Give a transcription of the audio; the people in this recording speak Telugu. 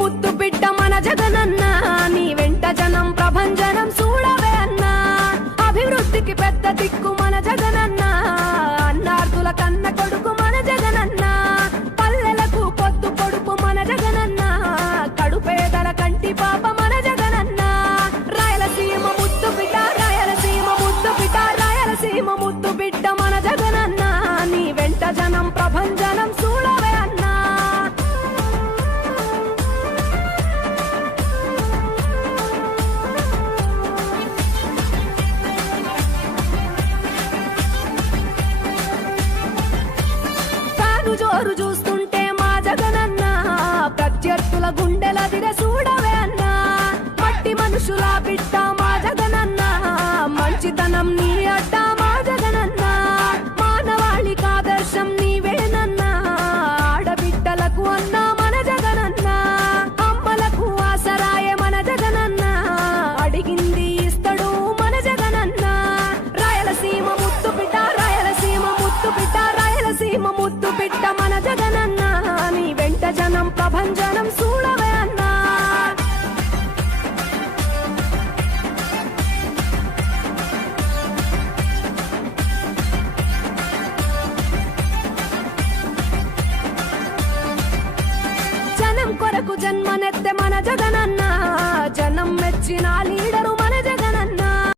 ముద్దు బిడ్డ మన జగనన్న నీ వెంట జనం ప్రభంజనం చూడవే అన్నా అభివృద్ధికి పెద్ద దిక్కు మన జగనన్న అన్నార్థుల కన్న కొడుకు మన జగనన్న పల్లెలకు పొద్దు పొడుపు మన జగనన్న కడుపేదల కంటి పాప మన జగనన్న రాయలసీమ ముద్దు బిడ్డ రాయలసీమ ముద్దు బిడ్డ రాయలసీమ ముద్దు బిడ్డ మన జగనన్న నీ వెంట జనం ప్రభంజనం చూడవే అన్నా జోరు చూస్తుంటే మా జగనన్న ప్రత్యర్థుల గుండెల దిర చూడవే అన్నా మట్టి మనుషుల బిడ్డ మా జగనన్న మంచితనం నీ అడ్డ మా జగనన్న మానవాళికి ఆదర్శం నీవేనన్నా ఆడబిడ్డలకు అన్న మన జగనన్న అమ్మలకు ఆసరాయే మన జగనన్న అడిగింది ఇస్తడు మన జగనన్న రాయలసీమ ముద్దు బిడ్డ రాయలసీమ ముద్దు బిడ్డ రాయలసీమ ముద్దు బిడ్డ మన జగనన్న నీ వెంట జనం ప్రభంజనం చూడవే అన్నా జనం కొరకు జన్మనెత్తె మన జగనన్న జనం మెచ్చిన లీడ